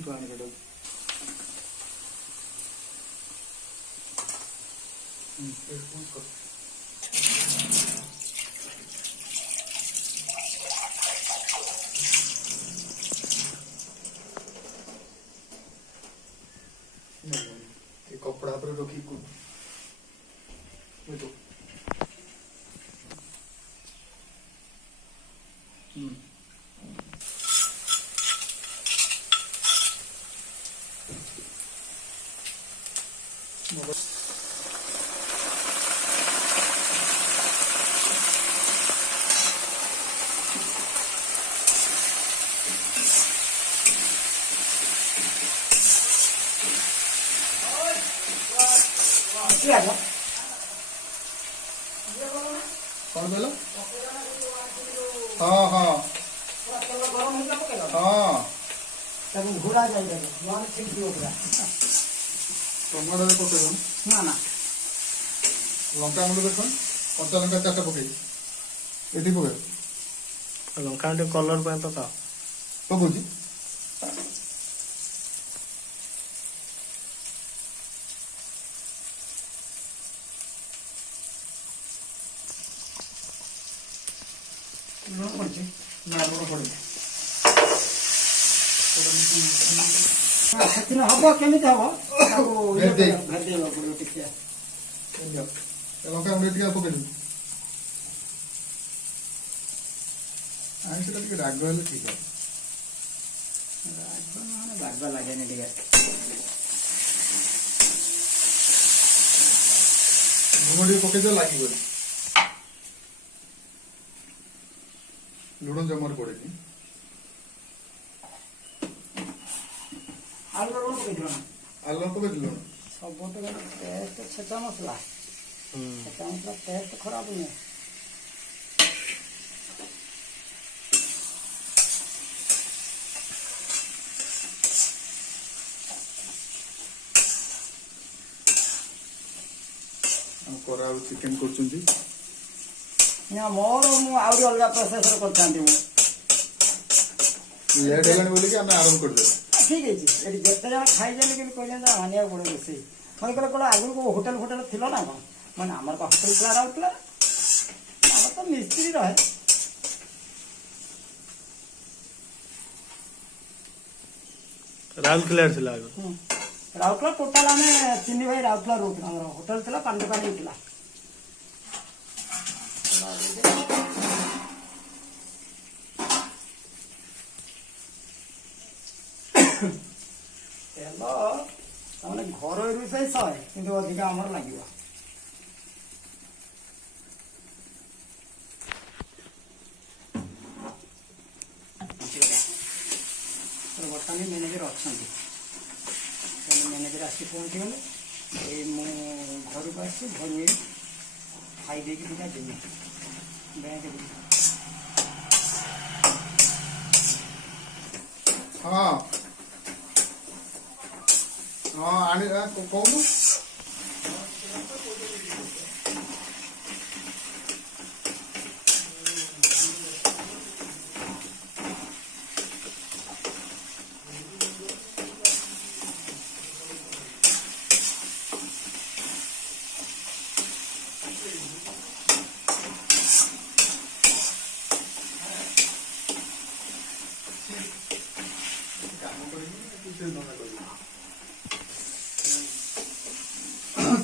तू आने बेटा कपड़ा पर रखी को कौन बोलो हाँ हाँ हाँ तब घोड़ा जाएगा वन ठीक दियो पूरा टमाटो दे पके ना ना लंका मुंड देखो कंचा लंका चाटा पके एठी पके लंका मुंड कलर पे पका पकोजी लूण पड़े ना लुण पड़े ସେଥିରେ ହବ କେମିତି ହବ ତାକୁ ଭେଦେଇ ଭେଦେଇବାକୁ ପଡ଼ିବ ଟିକେ ଲଙ୍କା ମୁଣ୍ଡ ଟିକେ ପକେଇ ଆଇଁଷଟା ଟିକେ ରାଗ ହେଲେ ଠିକ ହବ ବାଗ ଲାଗେନି ଟିକେ ଲୁଣ ଟିକେ ପକେଇଦେଲେ ଲାଗିବନି ଲୁଣ ଜମାରୁ ପଡେନି ଆଳୁ ଲୁଣ ପକେଇଥିଲ ନା ଆଲୁ ପକେଇଥିଲୁ ସବୁ ତ ଟେଷ୍ଟ ଛେଚା ମସଲା ଛେଚା ମସଲା ଟେଷ୍ଟ ଖରାପ ନୁହେଁ କରା ଆଉ ଚିକେନ କରୁଛନ୍ତି ମୋର ମୁଁ ଆହୁରି ଅଲଗା ପ୍ରୋସେସରେ କରିଥାନ୍ତି ମୁଁ ଲେଟ୍ ହେଲାଣି ବୋଲିକି ଆମେ ଆରମ୍ଭ କରିଦେବୁ ଠିକ୍ ଅଛି ଏଠି ଯେତେ ଜଣ ଖାଇଛନ୍ତି କିନ୍ତୁ କହିଛନ୍ତି ମାନିବାକୁ ପଡ଼ିବ ରୋଷେଇ ମାନେ କହିଲେ ଆଗରୁ କେଉଁ ହୋଟେଲ ଥିଲା ନା କ'ଣ ମାନେ ଆମର କ'ଣ ହୋଟେଲ ଥିଲା ରହୁଥିଲା ଆମର ତ ମିସ୍ତ୍ରୀ ରହେ ରାଉରକେଲା ଥିଲା ଆଗ ରାଉରକେଲା ଟୋଟାଲ ଆମେ ତିନି ଭାଇ ରାଉରକେଲା ରହୁଥିଲା ଆମର ହୋଟେଲ ଥିଲା ପାଣି ଦୋକାନ ହେଇଥିଲା ତେଲ ତାମାନେ ଘରୋଇ ରୋଷେଇ 100 କିନ୍ତୁ ଅଧିକା ଆମର ଲାଗିବ ବର୍ତ୍ତମାନ ମ୍ୟାନେଜର ଅଛନ୍ତି ମ୍ୟାନେଜର ଆସି ପହଞ୍ଚିଗଲେ ଏଇ ମୁଁ ଘରକୁ ଆସିଛି ଘରୁ ଏଇ ଖାଇ ଦେଇକି ଦିଟା ଯିବି ବ୍ୟାଙ୍କ ହଁ ହଁ ଆଣି କହୁନୁ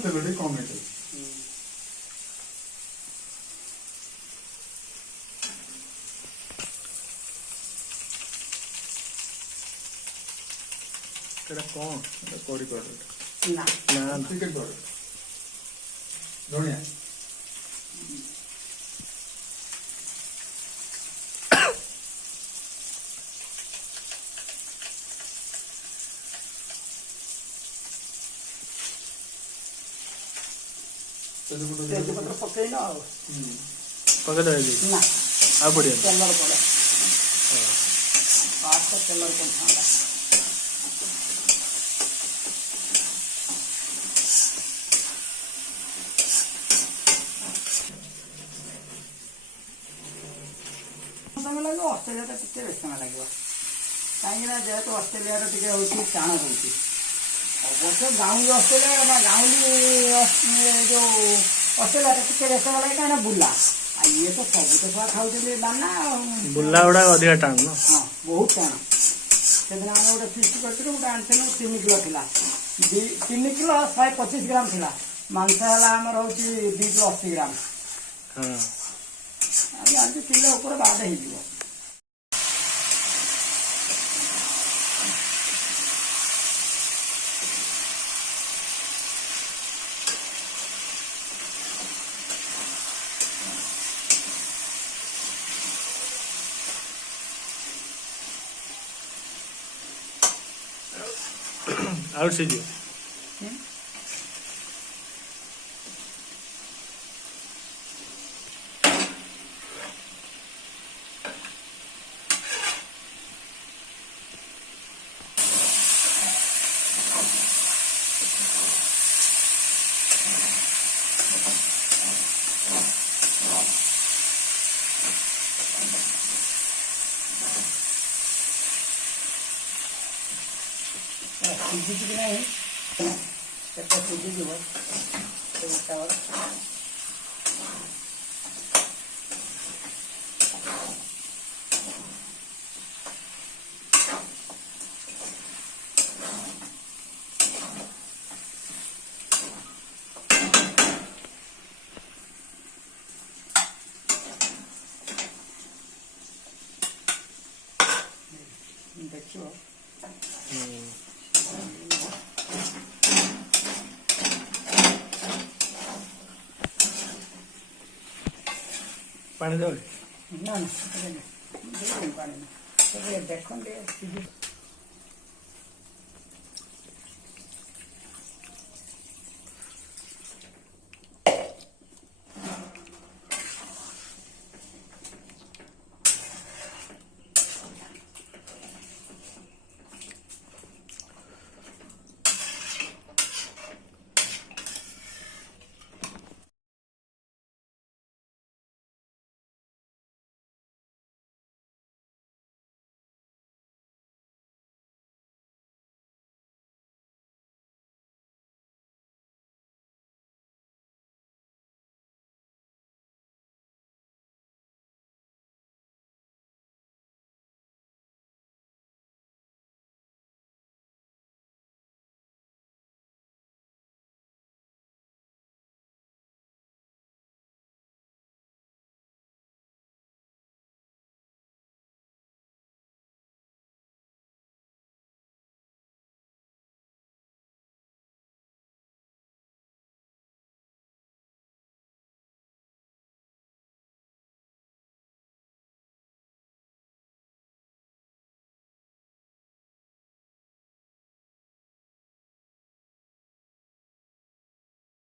ତେଲ ଟିକେ କମ ହେଇଯିବ এটা কোন এটা করি পাউডার না না চিকেন পাউডার ধনিয়া ତେଜପତ୍ର ପକେଇନ ଆଉ ପକେଇଦେବେ ନା ଆଉ ପଡ଼ିବ ତେଲର ପଡ଼େ ଫାଷ୍ଟ ତେଲର ପଡ଼ିଥାନ୍ତା ସମୟ ଲାଗିବ ଅଷ୍ଟ୍ରେଲିଆଟା ଟିକେ ବେଶୀ ସମୟ ଲାଗିବ କାହିଁକିନା ଯେହେତୁ ଅଷ୍ଟ୍ରେଲିଆର ଟିକେ ହେଉଛି ଟାଣ ରହୁଛି। ଅବଶ୍ୟ ଗାଉଁଲି ଅଷ୍ଟ୍ରେଲିଆ ବା ଗାଉଁଲି ଯେଉଁ ଅଷ୍ଟ୍ରେଲିଆଟା ଟିକେ ବେଶ ଲାଗେ କାହିଁକିନା ବୁଲା। ଆଉ ଇଏ ତ ସବୁ ତ ଛୁଆ ଖାଉଛନ୍ତି ଦାନା ଆଉ। ବୁଲା ଗୁଡା ଅଧିକା ଟାଣ ନା? ହଁ ବହୁତ ଟାଣ। ସେଦିନ ଆମେ ଗୋଟେ ଫିଷ୍ଟ କରିଥିଲୁ, ଗୋଟେ ଆଣିଥିଲୁ 3 କିଲୋ ଥିଲା, 3 କିଲୋ 125 ଗ୍ରାମ ଥିଲା। ମାଂସ ହେଲା ଆମର ହେଉଛି 2 କିଲୋ 80 ଗ୍ରାମ। ହଁ। ଆଉ ଜାଣିଛୁ କିଲୋ ଉପରେ ବାଦ ହେଇଯିବ। ଆଉ ସିଝିବ। ସିଝିଛି କି ନାହିଁ କେତେ ସିଝିଯିବ ସେ ହିସାବରେ। ଦେଖିବ ପାଣି ଦେବେ? ନା ନା ପାଣି ନା ଦେଖନ୍ତୁ ଟିକେ